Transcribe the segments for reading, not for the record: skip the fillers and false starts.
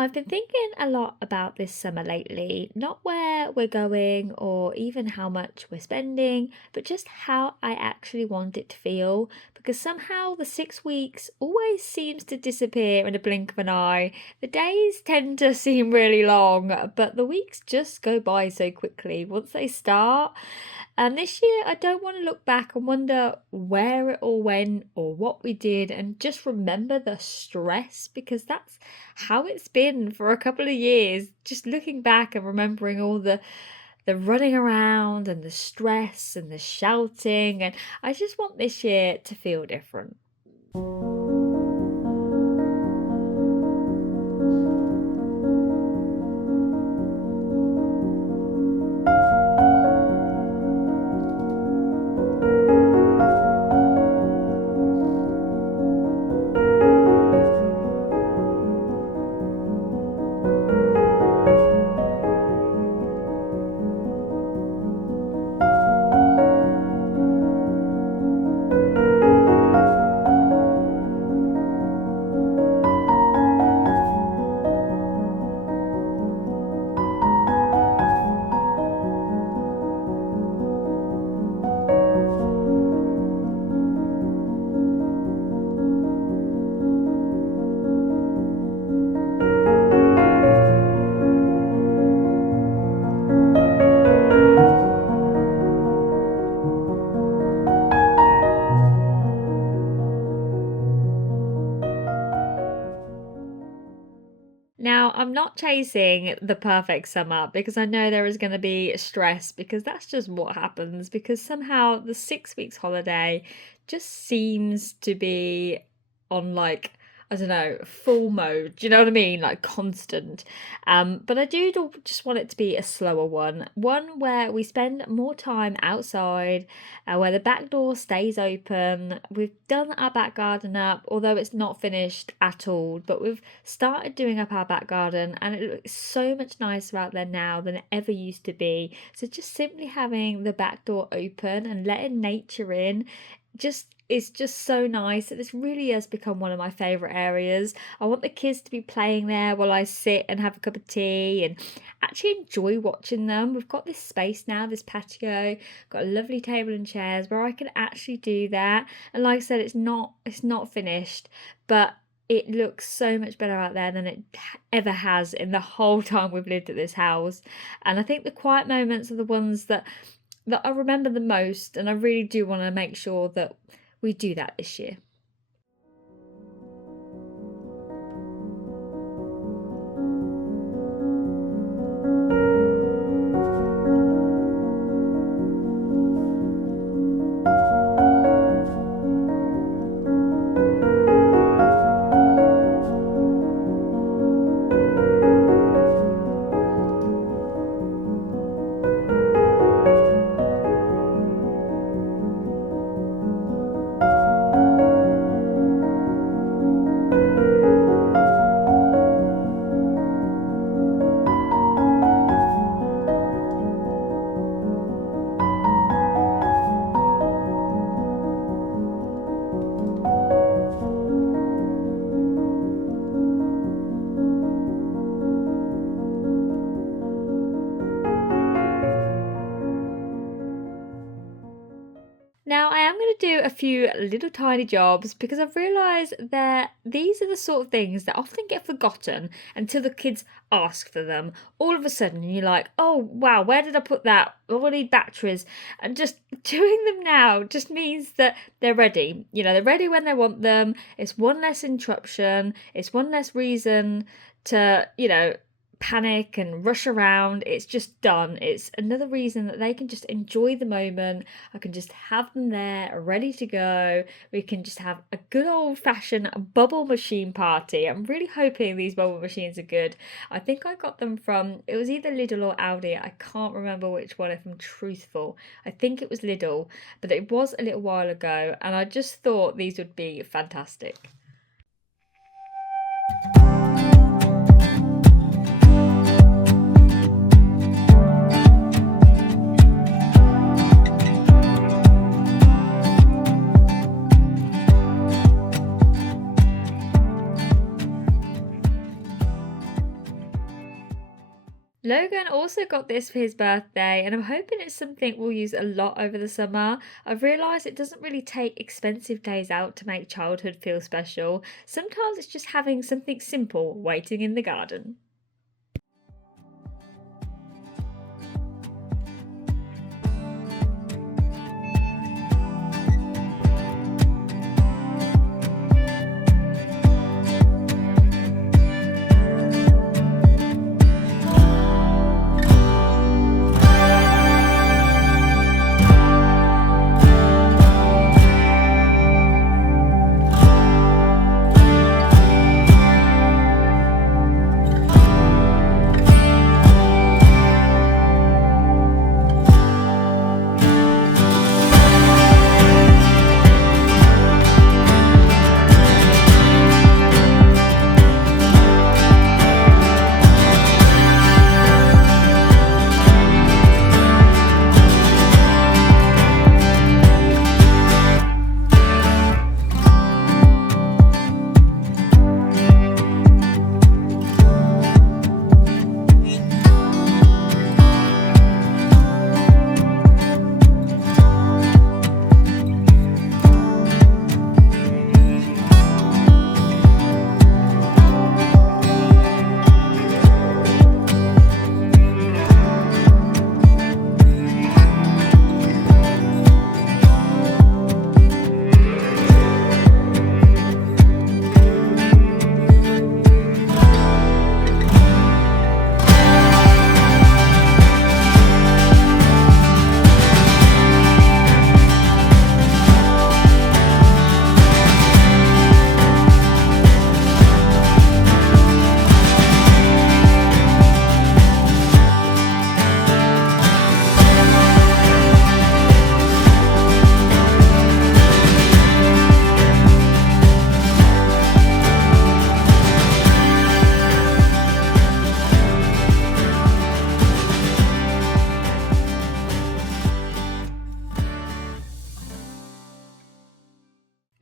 I've been thinking a lot about this summer lately, not where we're going or even how much we're spending, but just how I actually want it to feel. Because somehow the 6 weeks always seems to disappear in a blink of an eye. The days tend to seem really long, but the weeks just go by so quickly once they start. And this year, I don't want to look back and wonder where it all went or what we did and just remember the stress because that's how it's been for a couple of years. Just looking back and remembering all the running around and the stress and the shouting. And I just want this year to feel different. Now, I'm not chasing the perfect summer because I know there is going to be stress because that's just what happens. Because somehow the 6 weeks holiday just seems to be on I don't know, full mode. Do you know what I mean? Like constant. But just want it to be a slower one where we spend more time outside, where the back door stays open. We've done our back garden up, although it's not finished at all, but we've started doing up our back garden and it looks so much nicer out there now than it ever used to be. So just simply having the back door open and letting nature in just it's just so nice. This really has become one of my favorite areas. I want the kids to be playing there while I sit and have a cup of tea and actually enjoy watching them. We've got this space now, this patio, got a lovely table and chairs where I can actually do that. And like I said, it's not finished, but it looks so much better out there than it ever has in the whole time we've lived at this house. And I think the quiet moments are the ones that I remember the most, and I really do want to make sure that we do that this year. Now, I am going to do a few little tiny jobs because I've realised that these are the sort of things that often get forgotten until the kids ask for them. All of a sudden, you're like, oh, wow, where did I put that? Oh, I need batteries. And just doing them now just means that they're ready. They're ready when they want them. It's one less interruption, it's one less reason to, panic and rush around. It's just done. It's another reason that they can just enjoy the moment. I can just have them there ready to go. We can just have a good old fashioned bubble machine party. I'm really hoping these bubble machines are good. I think I got them from, it was either Lidl or Aldi. I can't remember which one if I'm truthful. I think it was Lidl, but it was a little while ago and I just thought these would be fantastic. Logan also got this for his birthday, and I'm hoping it's something we'll use a lot over the summer. I've realised it doesn't really take expensive days out to make childhood feel special. Sometimes it's just having something simple waiting in the garden.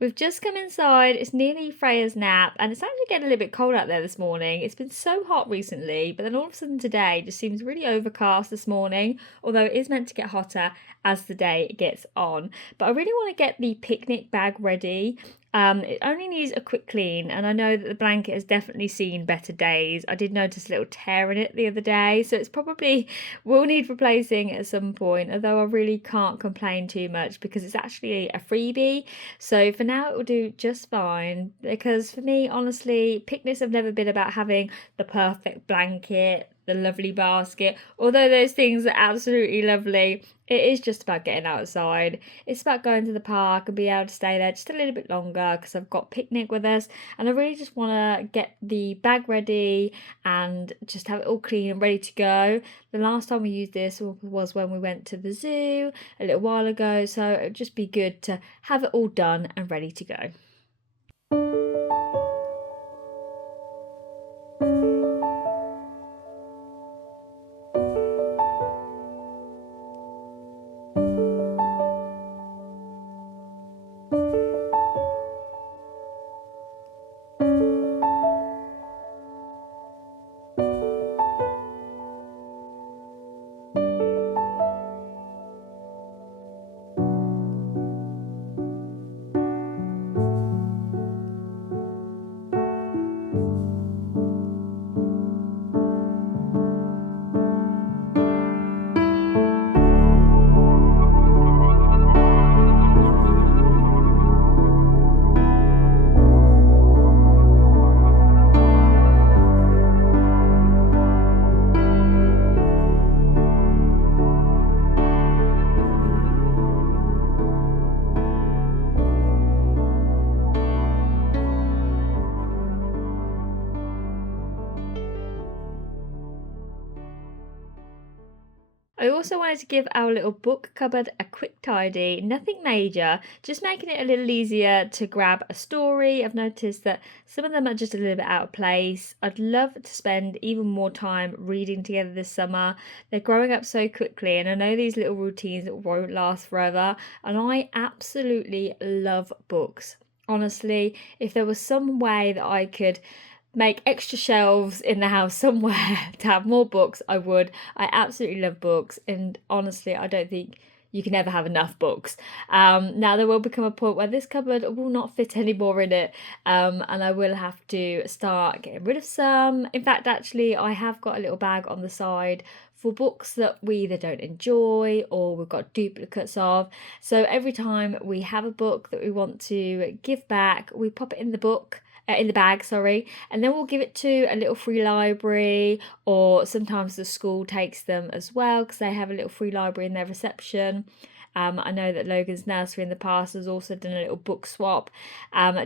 We've just come inside. It's nearly Freya's nap, and it's actually getting a little bit cold out there this morning. It's been so hot recently, but then all of a sudden today just seems really overcast this morning, although it is meant to get hotter as the day gets on. But I really want to get the picnic bag ready. It only needs a quick clean, and I know that the blanket has definitely seen better days. I did notice a little tear in it the other day, so it's probably will need replacing at some point, although I really can't complain too much because it's actually a freebie. So for now, it will do just fine because for me, honestly, picnics have never been about having the perfect blanket, the lovely basket. Although those things are absolutely lovely, it is just about getting outside. It's about going to the park and being able to stay there just a little bit longer because I've got picnic with us, and I really just want to get the bag ready and just have it all clean and ready to go. The last time we used this was when we went to the zoo a little while ago, so it would just be good to have it all done and ready to go. I also wanted to give our little book cupboard a quick tidy, nothing major, just making it a little easier to grab a story. I've noticed that some of them are just a little bit out of place. I'd love to spend even more time reading together this summer. They're growing up so quickly, and I know these little routines won't last forever, and I absolutely love books. Honestly, if there was some way that I could make extra shelves in the house somewhere to have more books, I would. I absolutely love books, and honestly, I don't think you can ever have enough books. Now there will become a point where this cupboard will not fit any more in it, and I will have to start getting rid of some. In fact, actually, I have got a little bag on the side for books that we either don't enjoy or we've got duplicates of. So every time we have a book that we want to give back, we pop it in the book. In the bag, sorry, and then we'll give it to a little free library, or sometimes the school takes them as well because they have a little free library in their reception. I know that Logan's nursery in the past has also done a little book swap,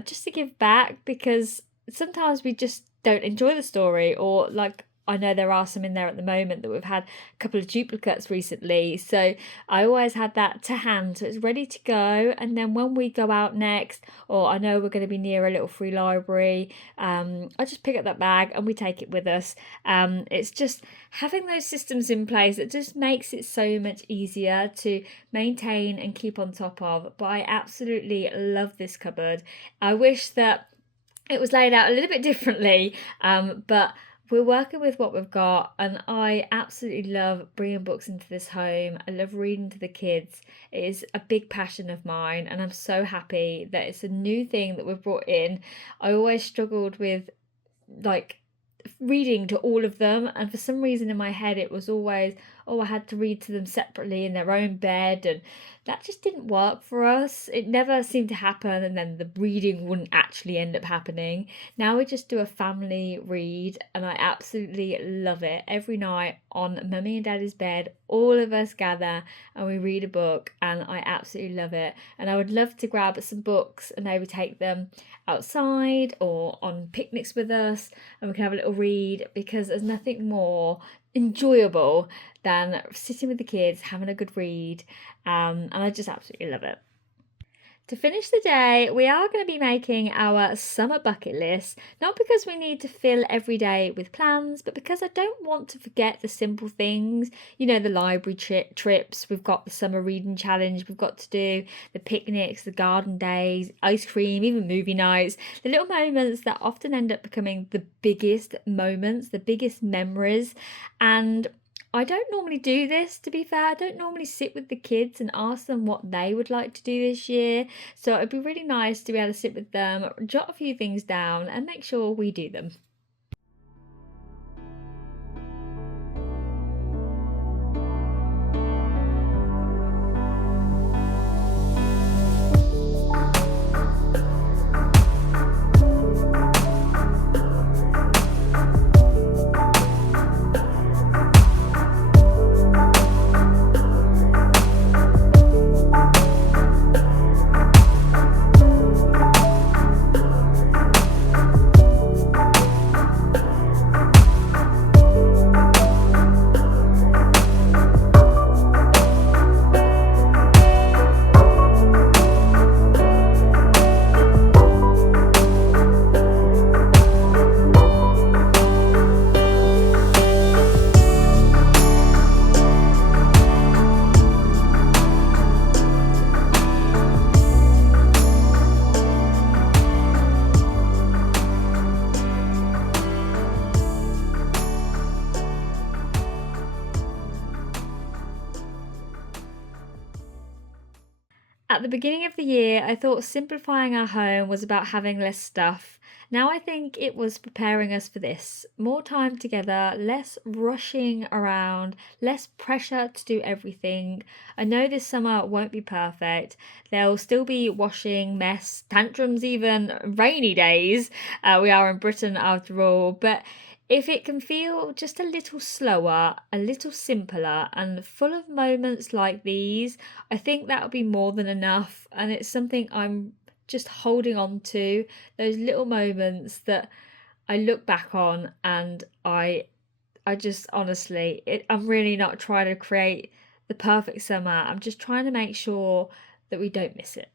just to give back, because sometimes we just don't enjoy the story, or like I know there are some in there at the moment that we've had a couple of duplicates recently. So I always had that to hand, so it's ready to go. And then when we go out next, or I know we're going to be near a little free library, I just pick up that bag and we take it with us. It's just having those systems in place that just makes it so much easier to maintain and keep on top of. But I absolutely love this cupboard. I wish that it was laid out a little bit differently, but we're working with what we've got, and I absolutely love bringing books into this home. I love reading to the kids. It is a big passion of mine, and I'm so happy that it's a new thing that we've brought in. I always struggled with like reading to all of them, and for some reason in my head it was always, oh, I had to read to them separately in their own bed, and that just didn't work for us. It never seemed to happen, and then the reading wouldn't actually end up happening. Now we just do a family read, and I absolutely love it. Every night on mummy and daddy's bed, all of us gather and we read a book, and I absolutely love it. And I would love to grab some books and maybe take them outside or on picnics with us, and we can have a little read, because there's nothing more enjoyable than sitting with the kids having a good read, and I just absolutely love it. To finish the day, we are going to be making our summer bucket list, not because we need to fill every day with plans, but because I don't want to forget the simple things. You know, the library trips, we've got the summer reading challenge we've got to do, the picnics, the garden days, ice cream, even movie nights, the little moments that often end up becoming the biggest moments, the biggest memories. And I don't normally do this, to be fair. I don't normally sit with the kids and ask them what they would like to do this year. So it'd be really nice to be able to sit with them, jot a few things down, and make sure we do them. At the beginning of the year, I thought simplifying our home was about having less stuff. Now I think it was preparing us for this. More time together, less rushing around, less pressure to do everything. I know this summer won't be perfect. There'll still be washing, mess, tantrums, even rainy days. We are in Britain after all, but if it can feel just a little slower, a little simpler, and full of moments like these, I think that'll be more than enough. And it's something I'm just holding on to, those little moments that I look back on, and I just honestly, I'm really not trying to create the perfect summer. I'm just trying to make sure that we don't miss it.